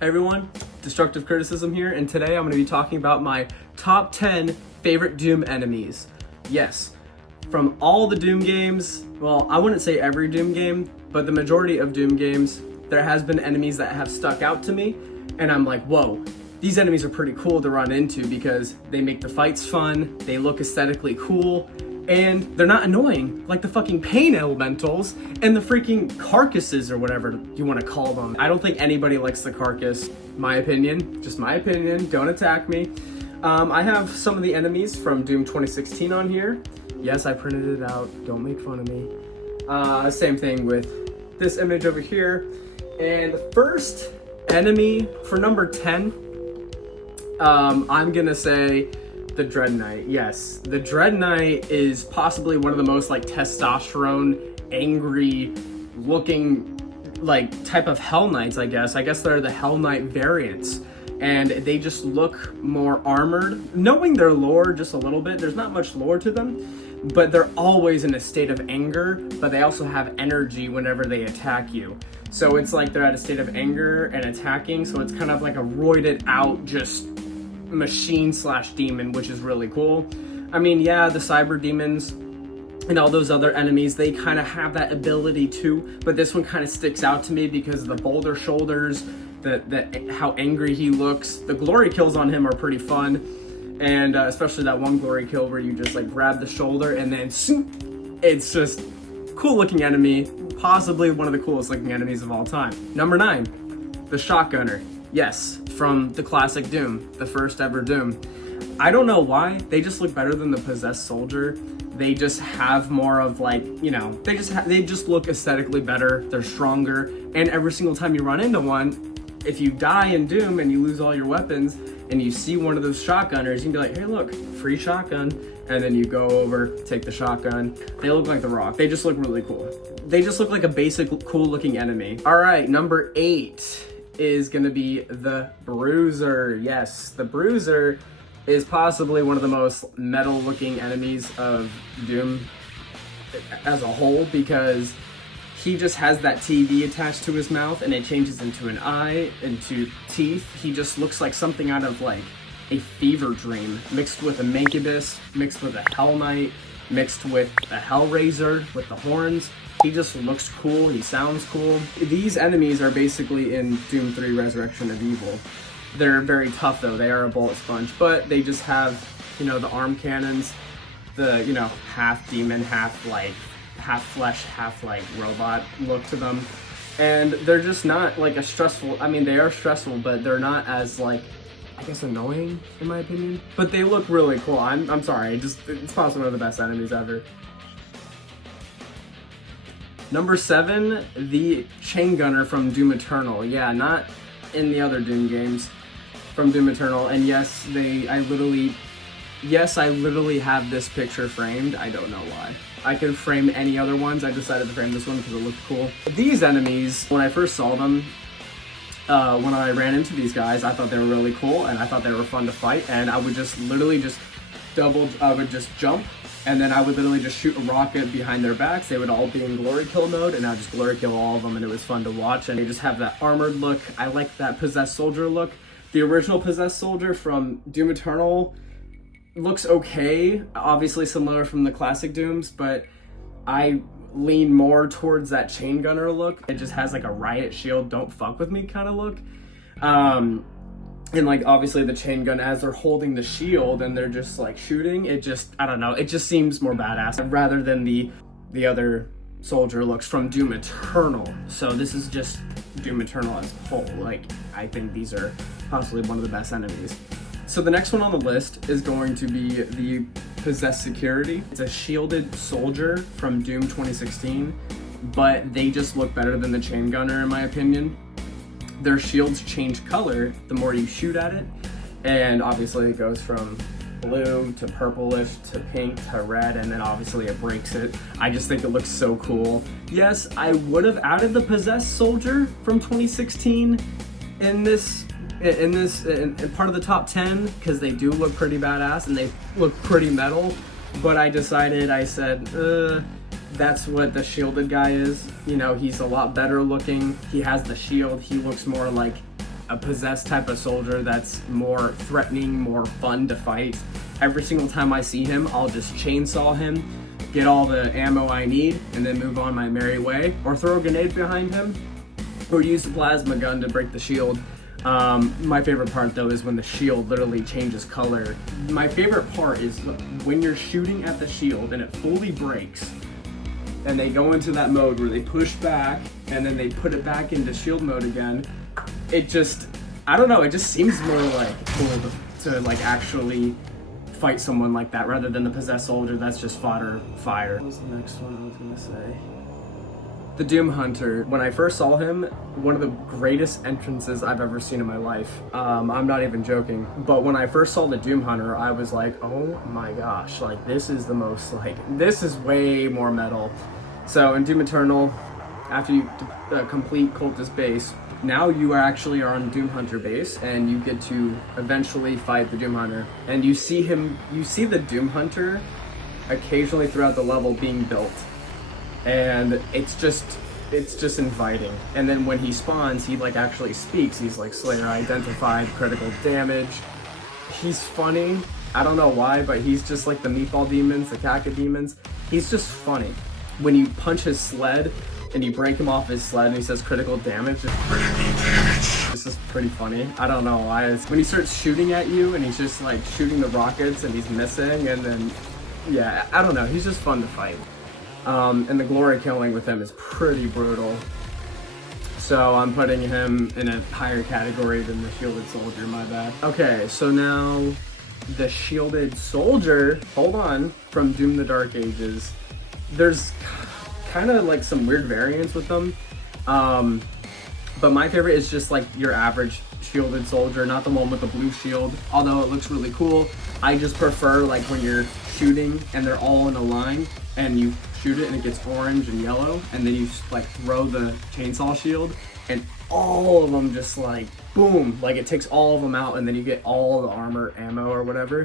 Hey everyone, Destructive Criticism here, and today I'm going to be talking about my top 10 favorite Doom enemies. Yes, from all the Doom games, well, I wouldn't say every Doom game, but the majority of Doom games, there has been enemies that have stuck out to me, and I'm like, whoa, these enemies are pretty cool to run into because they make the fights fun, they look aesthetically cool, and they're not annoying like the fucking pain elementals and the freaking carcasses or whatever you want to call them. I don't think anybody likes the carcass. My opinion, just my opinion, don't attack me. I have some of the enemies from Doom 2016 on here. Yes, I printed it out, don't make fun of me. Same thing with this image over here. And the first enemy for number 10, I'm gonna say the Dreadnight. Yes, the Dreadnight is possibly one of the most like testosterone, angry looking like type of Hell Knights, I guess. I guess they're the Hell Knight variants. And they just look more armored. Knowing their lore just a little bit, there's not much lore to them, but they're always in a state of anger, but they also have energy whenever they attack you. So it's like they're at a state of anger and attacking, so it's kind of like a roided out, just machine slash demon, which is really cool. I mean, yeah, the cyber demons and all those other enemies, they kind of have that ability too, but this one kind of sticks out to me because of the boulder shoulders, how angry he looks. The glory kills on him are pretty fun, and especially that one glory kill where you just like grab the shoulder and then it's just cool looking enemy, possibly one of the coolest looking enemies of all time. Number 9, the shotgunner. Yes, from the classic Doom, the first ever Doom. I don't know why, they just look better than the possessed soldier. They just have more of like, you know, they just look aesthetically better, they're stronger, and every single time you run into one, if you die in Doom and you lose all your weapons and you see one of those shotgunners, you can be like, hey look, free shotgun, and then you go over, take the shotgun. They look like The Rock. They just look really cool. They just look like a basic cool looking enemy. All right, number 8 is gonna be the Bruiser. Yes, the Bruiser is possibly one of the most metal looking enemies of Doom as a whole because he just has that TV attached to his mouth and it changes into an eye, into teeth. He just looks like something out of like a fever dream mixed with a Mancubus, mixed with a Hell Knight, mixed with a Hellraiser with the horns. He just looks cool, he sounds cool. These enemies are basically in Doom 3 Resurrection of Evil. They're very tough though, they are a bullet sponge, but they just have, you know, the arm cannons, the, you know, half demon, half flesh, half like robot look to them. And they're just not like a stressful, I mean they are stressful, but they're not as like, I guess annoying in my opinion. But they look really cool. I'm sorry, it's possibly one of the best enemies ever. Number 7, the Chain Gunner from Doom Eternal. Yeah, not in the other Doom games, from Doom Eternal. And yes, I literally have this picture framed. I don't know why. I could frame any other ones. I decided to frame this one because it looked cool. These enemies, when I first saw them, when I ran into these guys, I thought they were really cool and I thought they were fun to fight. And I would just literally just jump, and then I would literally just shoot a rocket behind their backs. They would all be in glory kill mode, and I would just glory kill all of them, and it was fun to watch. And they just have that armored look. I like that possessed soldier look. The original possessed soldier from Doom Eternal looks okay, obviously similar from the classic Dooms, but I lean more towards that chain gunner look. It just has like a riot shield, don't fuck with me kind of look. And like obviously the chain gun, as they're holding the shield and they're just like shooting, it just, I don't know, it just seems more badass rather than the other soldier looks from Doom Eternal. So this is just Doom Eternal as a whole. Like, I think these are possibly one of the best enemies. So the next one on the list is going to be the Possessed Security. It's a shielded soldier from Doom 2016, but they just look better than the chain gunner in my opinion. Their shields change color the more you shoot at it, and obviously it goes from blue to purplish to pink to red, and then obviously it breaks it. I just think it looks so cool. Yes, I would have added the Possessed Soldier from 2016 in part of the top 10 because they do look pretty badass and they look pretty metal, but I said that's what the shielded guy is. You know, he's a lot better looking. He has the shield. He looks more like a possessed type of soldier that's more threatening, more fun to fight. Every single time I see him, I'll just chainsaw him, get all the ammo I need, and then move on my merry way, or throw a grenade behind him, or use the plasma gun to break the shield. My favorite part though is when the shield literally changes color. My favorite part is when you're shooting at the shield and it fully breaks, and they go into that mode where they push back and then they put it back into shield mode again. It just, I don't know, it just seems more like cool to like actually fight someone like that rather than the possessed soldier that's just fodder fire. What was the next one I was gonna say? The Doom Hunter. When I first saw him, one of the greatest entrances I've ever seen in my life. I'm not even joking. But when I first saw the Doom Hunter, I was like, oh my gosh, like this is the most, like, this is way more metal. So in Doom Eternal, after you complete Cultist base, now you actually are on Doom Hunter base and you get to eventually fight the Doom Hunter. And you see the Doom Hunter occasionally throughout the level being built. And it's just inviting. And then when he spawns, he like actually speaks. He's like, Slayer identified, critical damage. He's funny. I don't know why, but he's just like the meatball demons, the caca demons. He's just funny. When you punch his sled and you break him off his sled and he says critical damage, it's just pretty funny. I don't know why. When he starts shooting at you and he's just like shooting the rockets and he's missing, and then, yeah, I don't know. He's just fun to fight. And the glory killing with him is pretty brutal. So I'm putting him in a higher category than the shielded soldier, my bad. Okay, so now the shielded soldier, hold on, from Doom the Dark Ages. There's kind of like some weird variants with them. But my favorite is just like your average shielded soldier, not the one with the blue shield, although it looks really cool. I just prefer like when you're shooting and they're all in a line and you shoot it and it gets orange and yellow, and then you like throw the chainsaw shield and all of them just like boom, like it takes all of them out, and then you get all the armor, ammo, or whatever.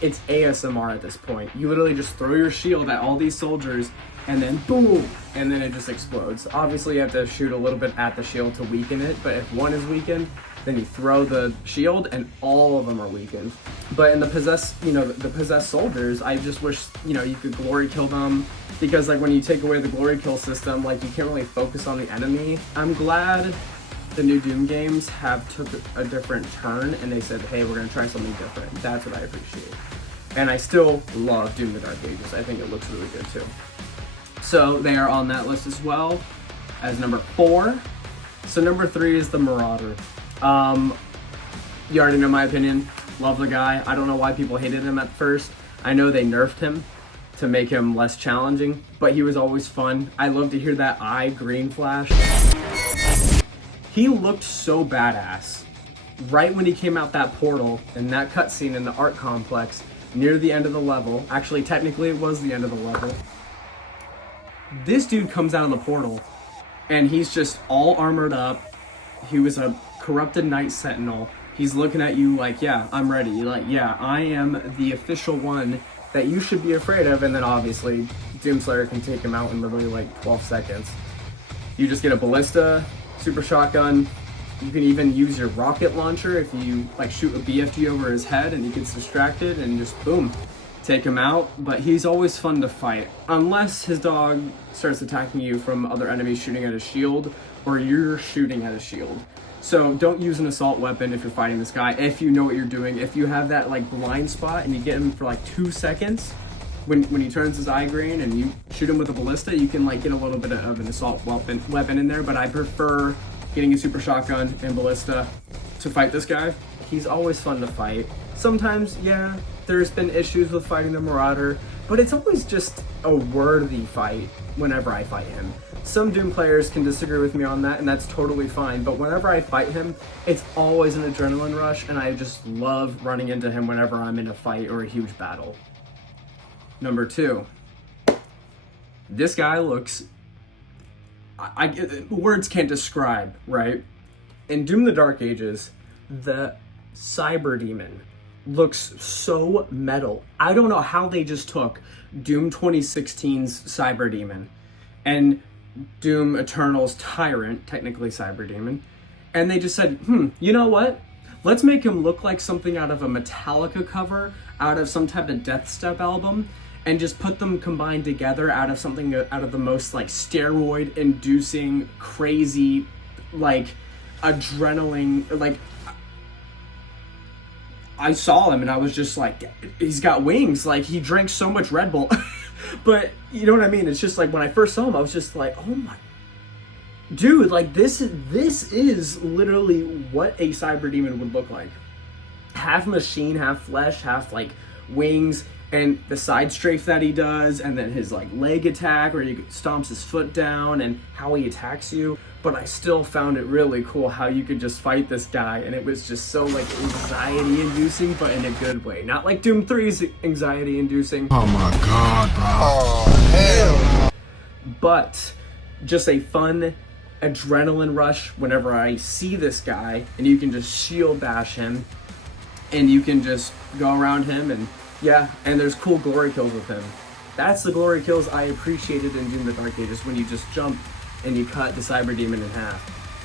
It's ASMR at this point. You literally just throw your shield at all these soldiers and then boom, and then it just explodes. Obviously you have to shoot a little bit at the shield to weaken it, but if one is weakened, then you throw the shield and all of them are weakened. But in the possessed, the possessed soldiers, I just wish, you could glory kill them, because like when you take away the glory kill system, like you can't really focus on the enemy. I'm glad the new Doom games have took a different turn and they said, hey, we're gonna try something different. That's what I appreciate. And I still love Doom the Dark Ages. I think it looks really good too. So they are on that list as well as number 4. So number 3 is the Marauder. You already know my opinion. Love the guy. I don't know why people hated him at first. I know they nerfed him to make him less challenging, but he was always fun. I love to hear that eye green flash. He looked so badass. Right when he came out that portal and that cutscene in the art complex near the end of the level, actually technically it was the end of the level, this dude comes out of the portal and he's just all armored up. He was a corrupted Night Sentinel. He's looking at you like, yeah, I'm ready. Like, yeah, I am the official one that you should be afraid of. And then obviously Doomslayer can take him out in literally like 12 seconds. You just get a ballista, super shotgun. You can even use your rocket launcher if you like shoot a BFG over his head and he gets distracted, and just boom, take him out. But he's always fun to fight, unless his dog starts attacking you from other enemies shooting at his shield, or you're shooting at his shield. So don't use an assault weapon if you're fighting this guy, if you know what you're doing. If you have that like blind spot and you get him for like 2 seconds, when he turns his eye green and you shoot him with a ballista, you can like get a little bit of an assault weapon in there. But I prefer getting a super shotgun and ballista to fight this guy. He's always fun to fight. Sometimes, yeah, there's been issues with fighting the Marauder, but it's always just a worthy fight whenever I fight him. Some Doom players can disagree with me on that, and that's totally fine, but whenever I fight him, it's always an adrenaline rush, and I just love running into him whenever I'm in a fight or a huge battle. Number 2. This guy looks... words can't describe, right? In Doom the Dark Ages, the Cyber Demon looks so metal. I don't know how they just took Doom 2016's Cyber Demon and Doom Eternal's Tyrant, technically Cyber Demon, And they just said, you know what? Let's make him look like something out of a Metallica cover, out of some type of Death Step album, and just put them combined together out of something, out of the most like steroid inducing, crazy, like adrenaline, like I saw him and I was just like, he's got wings, like he drank so much Red Bull. But you know what I mean? It's just like when I first saw him, I was just like, oh my dude, like this is literally what a cyber demon would look like. Half machine, half flesh, half like wings, and the side strafe that he does, and then his like leg attack where he stomps his foot down and how he attacks you. But I still found it really cool how you could just fight this guy, and it was just so like anxiety inducing, but in a good way. Not like Doom 3's anxiety inducing. Oh my god, bro. Oh hell. But just a fun adrenaline rush whenever I see this guy, and you can just shield bash him, and you can just go around him, and yeah, and there's cool glory kills with him. That's the glory kills I appreciated in Doom the Dark Ages, when you just jump and you cut the cyber demon in half,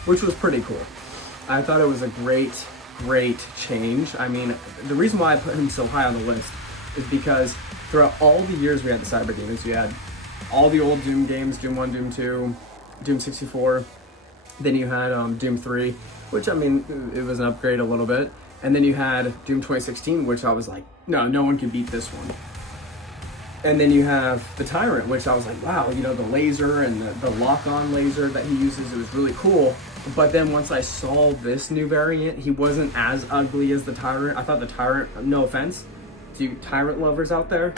which was pretty cool. I thought it was a great change. I mean, the reason why I put him so high on the list is because throughout all the years we had the cyber demons, we had all the old Doom games, Doom 1, Doom 2, Doom 64, then you had Doom 3, which I mean, it was an upgrade a little bit, and then you had Doom 2016, which I was like, no one can beat this one. And then you have the Tyrant, which I was like, wow, you know, the laser and the lock-on laser that he uses, it was really cool. But then once I saw this new variant, he wasn't as ugly as the Tyrant. I thought the Tyrant, no offense to you Tyrant lovers out there,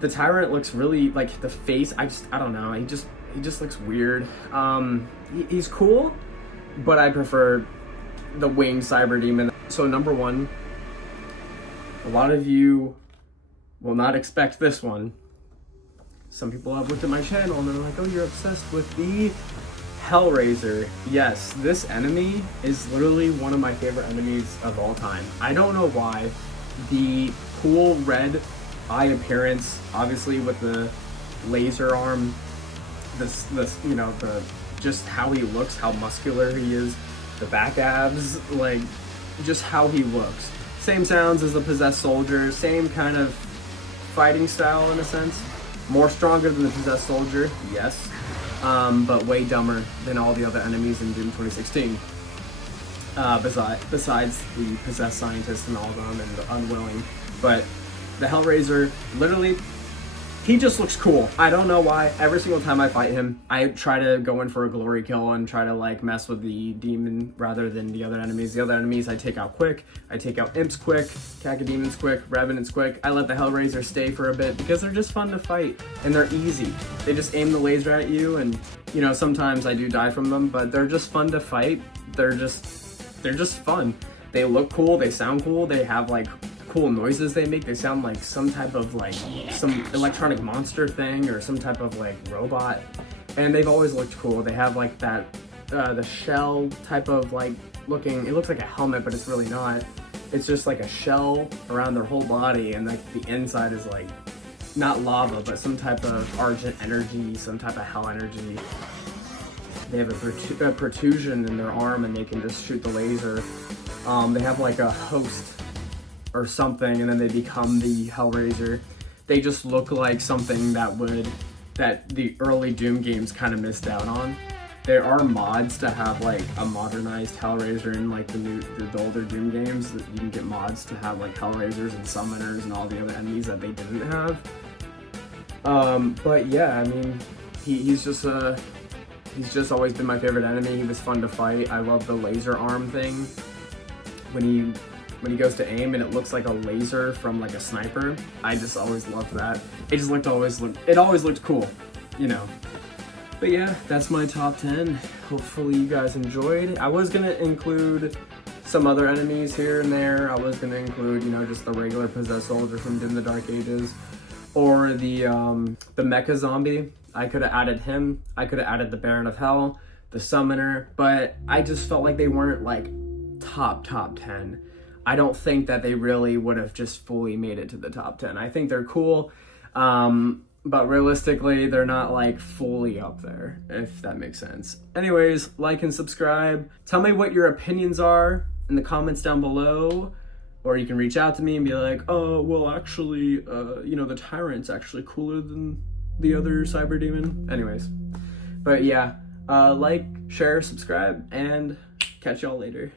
the Tyrant looks really, like, the face, I don't know, he just looks weird. He's cool, but I prefer the winged cyber demon. So number one, a lot of you will not expect this one. Some people have looked at my channel and they're like, oh, you're obsessed with the Hellraiser. Yes, this enemy is literally one of my favorite enemies of all time. I don't know why. The cool red eye appearance, obviously with the laser arm, this you know, the just how he looks, how muscular he is, the back abs, like just how he looks. Same sounds as the Possessed Soldier, same kind of fighting style in a sense. More stronger than the Possessed Soldier, yes, but way dumber than all the other enemies in Doom 2016. Besides the Possessed Scientist and all of them, and the Unwilling. But the Hellraiser, literally, he just looks cool. I don't know why. Every single time I fight him, I try to go in for a glory kill and try to like mess with the demon rather than the other enemies. The other enemies I take out quick. I take out imps quick, cacodemons quick, revenants quick. I let the Hellraiser stay for a bit because they're just fun to fight and they're easy. They just aim the laser at you, and you know, sometimes I do die from them, but they're just fun to fight. They're just fun. They look cool, they sound cool, they have like cool noises they make. They sound like some type of like some electronic monster thing or some type of like robot, and they've always looked cool. They have like that the shell type of like looking, it looks like a helmet, but it's really not. It's just like a shell around their whole body, and like the inside is like not lava, but some type of argent energy, some type of hell energy. They have a protrusion in their arm, and they can just shoot the laser. They have like a host or something, and then they become the Hellraiser. They just look like something that the early Doom games kind of missed out on. There are mods to have like a modernized Hellraiser in like the older Doom games. That you can get mods to have like Hellraisers and summoners and all the other enemies that they didn't have. But yeah, I mean, he's just always been my favorite enemy. He was fun to fight. I love the laser arm thing. When he goes to aim and it looks like a laser from like a sniper. I just always loved that. It always looked cool, you know. But yeah, that's my top 10. Hopefully you guys enjoyed. I was gonna include some other enemies here and there. I was gonna include, you know, just the regular Possessed Soldier from Doom the Dark Ages, or the Mecha Zombie. I could have added him. I could have added the Baron of Hell, the Summoner, but I just felt like they weren't like top 10. I don't think that they really would have just fully made it to the top 10. I think they're cool. but realistically, they're not like fully up there, if that makes sense. Anyways, like and subscribe. Tell me what your opinions are in the comments down below, or you can reach out to me and be like, oh, well, actually, the Tyrant's actually cooler than the other Cyber Demon. Anyways, but yeah, like, share, subscribe, and catch y'all later.